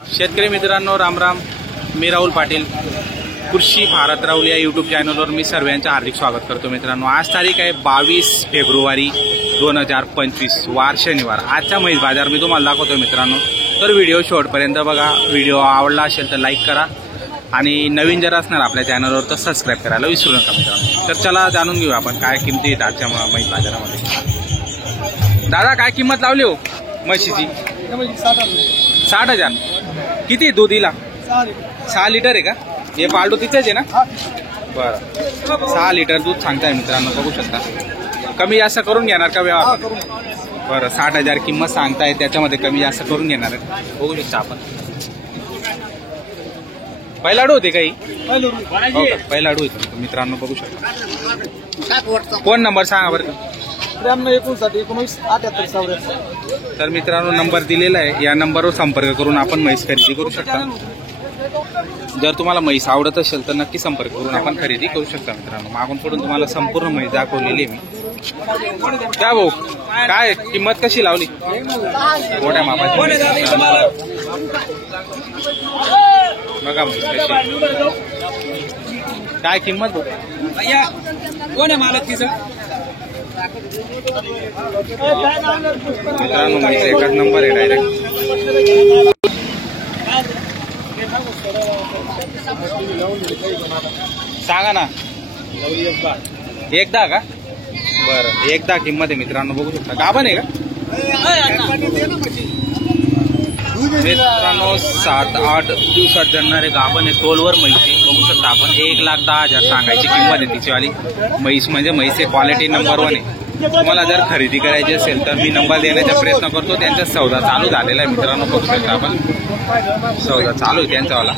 शेतकरी मित्रांनो राम राम, मी राहुल पाटील. कृषी भारत राहुल या यूट्यूब चॅनलवर मी सर्वांचं हार्दिक स्वागत करतो. मित्रांनो, आज तारीख आहे 22 फेब्रुवारी 2025 वार शनिवार. आजचा म्हैस बाजार मी तुम्हाला दाखवतो मित्रांनो. तर व्हिडिओ शेवटपर्यंत बघा. व्हिडिओ आवडला असेल तर लाईक करा आणि नवीन जर असणार आपल्या चॅनलवर तर सबस्क्राईब करायला विसरू नका मित्रांनो. तर चला जाणून घेऊ आपण काय किमती आहेत आजच्या म्हैस बाजारामध्ये. दादा काय किंमत लावली हो म्हशीची? 60,000. किती दुधीला? 6 लिटर आहे का? हे पालटू तिथेच आहे ना? बरं, 6 लिटर दूध सांगताय मित्रांनो, बघू शकता. कमी जास्त करून घेणार का व्यवहार? बरं, 60,000 किंमत सांगताय, त्याच्यामध्ये कमी जास्त करून घेणार आहे. बघू शकता आपण. पहिलाडू होते काही? हो का, पहिलाडू होते मित्रांनो, बघू शकता. फोन नंबर सांगा बरं. 93597874. तर मित्रांनो नंबर दिलेला आहे, या नंबरवर संपर्क करून आपण म्हैस खरेदी करू शकता. जर तुम्हाला म्हैस आवडत असेल तर नक्की संपर्क करून आपण खरेदी करू शकता मित्रांनो. मागून पुढून तुम्हाला संपूर्ण म्हैस दाखवलेली मी. काय भाऊ, काय किंमत कशी लावली? मोठ्या मापाची बघा म्हैस कशी. काय किंमत भाऊ? कोण आहे मालक तिचं? मित्रांनो म्हैस एकच नंबर आहे डायरेक्ट. सांगा ना एकदा का? बरं, एकदा किंमत आहे मित्रांनो, बघू शकता. गाभण आहे का मित्रांनो? 7-8 दिवसात जणणारे गाभण आहे, तोलवर म्हैस आहे, बघू शकता आपण. 1,10,000 सांगायची किंमत आहे तिचीवाली. म्हैस म्हणजे म्हैस आहे, क्वालिटी नंबर 1 आहे. तुम्हाला जर खरेदी करायची असेल तर मी नंबर देण्याचा प्रयत्न करतो. त्यांचा सौदा चालू झालेला आहे मित्रांनो, बघू शकता आपण. सौदा चालू आहे त्यांचावाला.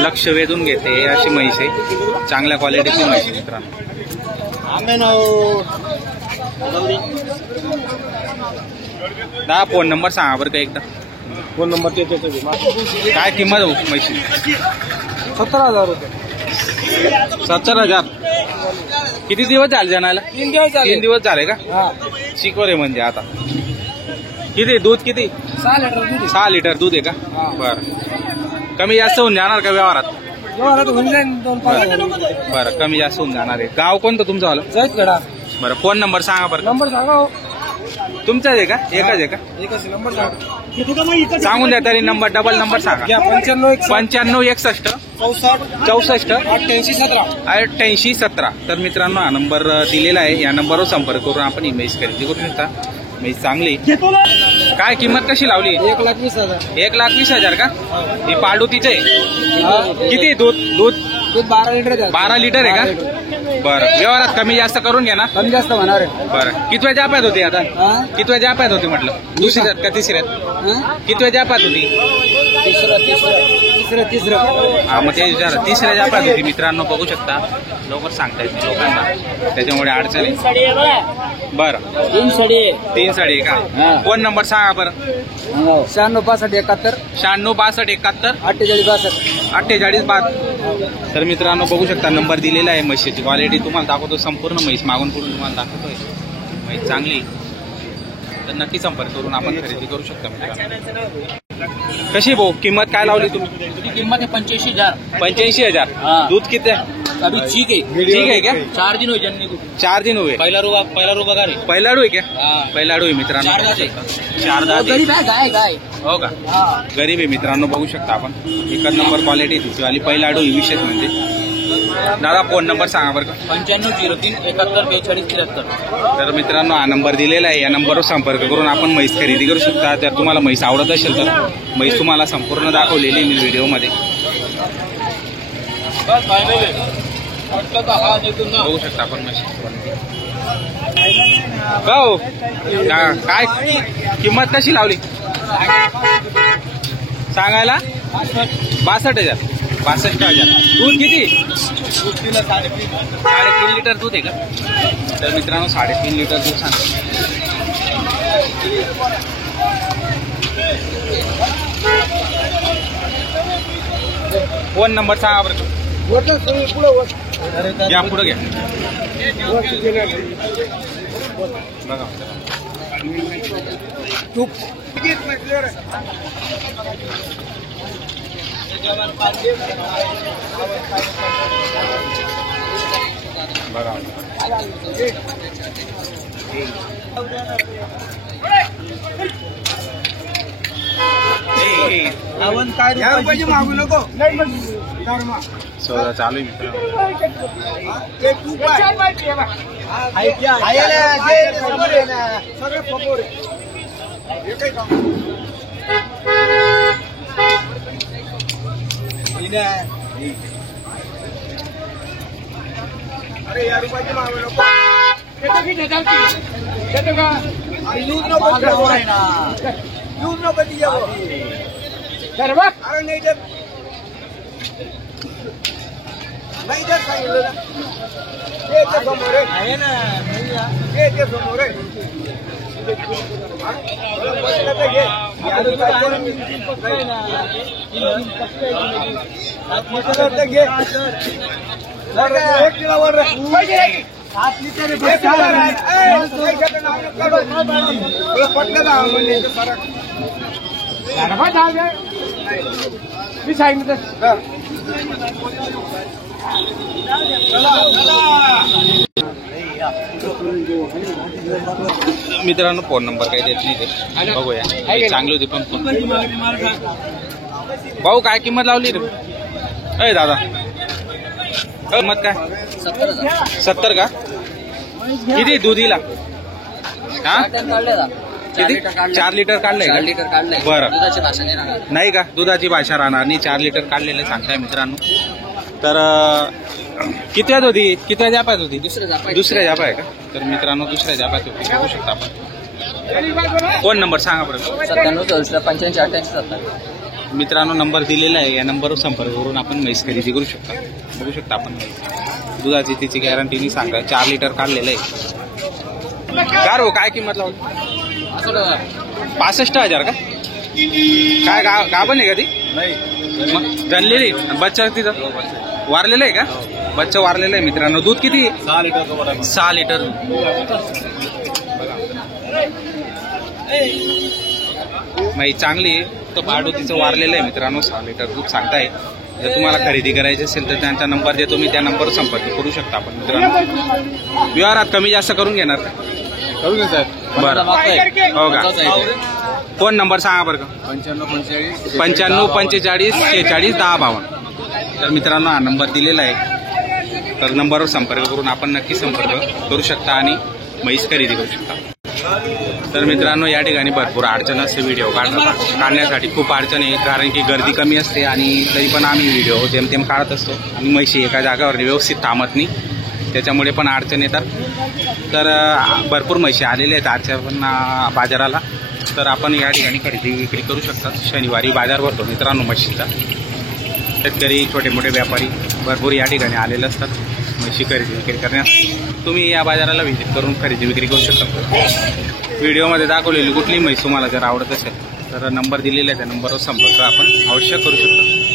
लक्ष वेधून घेते अशी म्हैस आहे, चांगल्या क्वालिटीची म्हैस आहे मित्रांनो. दहा फोन नंबर सांगा बरं का एकदा. फोन नंबर काय किंमत हो म्हैशी? 17,000 रुपये. 70,000. किती दिवस झाले जणायला? 3 दिवस झाले का? शिकवर आहे म्हणजे आता. किती दूध? किती? 6 लिटर दूध. 6 लिटर दूध आहे का? बरं, कमी जास्त होऊन जाणार का व्यवहारात? होऊन जाईल 2-5. बरं, कमी जास्त होऊन जाणार आहे. गाव कोणतं तुमचं वालं? जायत. बरं, फोन नंबर सांगा बरं. नंबर सांगा. तुमचाच आहे का? एकच आहे का? एकच नंबर सांगा. सांगून द्या तरी. नंबर डबल नंबर सांगा. 9561 64 88 17. तर मित्रांनो हा नंबर दिलेला आहे, या नंबरवर संपर्क करून आपण ही म्हैस खरेदी करू शकता. म्हैस चांगली. काय किंमत कशी लावली? 1,20,000. 1,20,000 का? ही पाडू तिचे किती दूध? 12 लिटर. 12 लिटर आहे का? बरं, व्यवहारात कमी जास्त करून घ्या ना? कमी जास्त होणार आहे. बरं, कितव्या जाप्यात होती आता? कितव्या जाप्यात होती म्हटलं? दुसऱ्यात का तिसऱ्यात? कितव्या जाप्यात होती? तिसरं. हा, मग ते विचार तिसऱ्या जाप्यात होती मित्रांनो, बघू शकता. लवकर सांगता येत नाही लोकांना, त्याच्यामुळे अडचण आहे. बरं, 3 साडी का? फोन नंबर सांगा बरं. 966571 966571 4862. 4862. तर मित्रांनो बघू शकता नंबर दिलेला आहे. म्हशीची क्वालिटी तुम्हाला दाखवतो, संपूर्ण म्हैस मागून पुढून तुम्हाला दाखवतोय. म्हैस चांगली, तर नक्की संपर्क करून आपण खरेदी करू शकता मित्रांनो. कशी भाऊ किंमत काय लावली तुम्ही? किंमत आहे 85,000. 85,000. दूध किती आहे? अभी ठीक है क्या? 4 दिन हुए जनने को. 4 दिन हुए. पहिला रो बघा रे. पहिलाडू आहे क्या? पहिलाडू आहे मित्रांनो. 4 दात. गरीब आहे गाय. हो का? गरीब आहे मित्रांनो, बघू शकता आपण. एकच नंबर क्वालिटी तिचीवाली. पहिलाडू ही विशेष म्हणजे. दादा फोन नंबर सांगा बरं का. 9503 71 42 73. तर मित्रांनो हा नंबर दिलेला आहे, या नंबरवर संपर्क करून आपण म्हैस खरेदी करू शकता. जर तुम्हाला म्हैस आवडत असेल तर म्हैस तुम्हाला संपूर्ण दाखवलेली मी व्हिडिओमध्ये. बघू शकता आपण म्हैस. हो, काय किंमत कशी लावली सांगायला? 62,000. 62,000. दूध किती? 3.5 लिटर दूध आहे का? तर मित्रांनो 3.5 लिटर दूध सांगा. फोन नंबर सांगा बरं. या पुढे घ्या बघा. मागू नको सौदा चालू आहे अरे या रुपयाची मागू नको यूज नको अरे नाही तर सांगितलं ना ते समोर आहे ना ते समोर आहे मी सांगितलं मित्रांनो फोन नंबर काही देत नाही ते बघूया चांगली होती पण भाऊ काय किंमत लावली रे अय दादा किंमत काय 70 का किती दुधीला हा किती 4 लिटर काढलंय का बरं नाही का दुधाची भाषा राहणार नाही 4 लिटर काढलेलं सांगताय मित्रांनो तर किती होती किती जापात होती दुसऱ्या जापा आहे का तर मित्रांनो दुसऱ्या जापात होती बघू शकता आपण फोन नंबर सांगा बरं 97 मित्रांनो नंबर दिलेला आहे या नंबरवर संपर्क करून आपण म्हैस खरेदी करू शकता बघू शकता आपण दुधाची तिची गॅरंटी नाही सांगा 4 लिटर काढलेलं आहे कार हो काय किंमत लावली 65,000 का काय गाभण आहे का ती नाही जनलेली बच्चा तिथं वारलेलं आहे का बच्चा वारलेलं आहे मित्रांनो दूध किती 6 लिटर माही चांगली तर भाडू तिचं वारलेलं आहे मित्रांनो 6 लिटर दूध सांगताय जर तुम्हाला खरेदी करायची असेल तर त्यांचा नंबर देतो मी त्या नंबरवर संपर्क करू शकता आपण मित्रांनो व्यवहारात कमी जास्त करून घेणार का करू ना साहेब बरं हो का फोन नंबर सांगा बरं का 95 45 46 10 तर मित्रांनो हा नंबर दिलेला आहे तर नंबरवर संपर्क करून आपण नक्की संपर्क करू शकता आणि म्हैस खरेदी करू शकता तर मित्रांनो या ठिकाणी भरपूर अडचण असते व्हिडिओ काढण्यासाठी खूप अडचण आहे कारण की गर्दी कमी असते आणि तरी पण आम्ही व्हिडिओ जेमतेम काढत असतो आणि म्हैशी एका जागावर व्यवस्थित थांबत नाही त्याच्यामुळे पण अडचण येतात तर भरपूर म्हैशी आलेल्या आहेत आजच्या पण बाजाराला तर आपण या ठिकाणी खरेदी विक्री करू शकता शनिवारी बाजार भरतो मित्रांनो म्हशीचा शेतकरी छोटे मोठे व्यापारी भरपूर या ठिकाणी आलेले असतात म्हशी खरेदी विक्री करण्यास तुम्ही या बाजाराला व्हिजिट करून खरेदी विक्री करू शकता व्हिडिओमध्ये दाखवलेली कुठलीही म्हैस तुम्हाला जर आवडत असेल तर नंबर दिलेला आहे त्या नंबरवर संपर्क आपण अवश्य करू शकता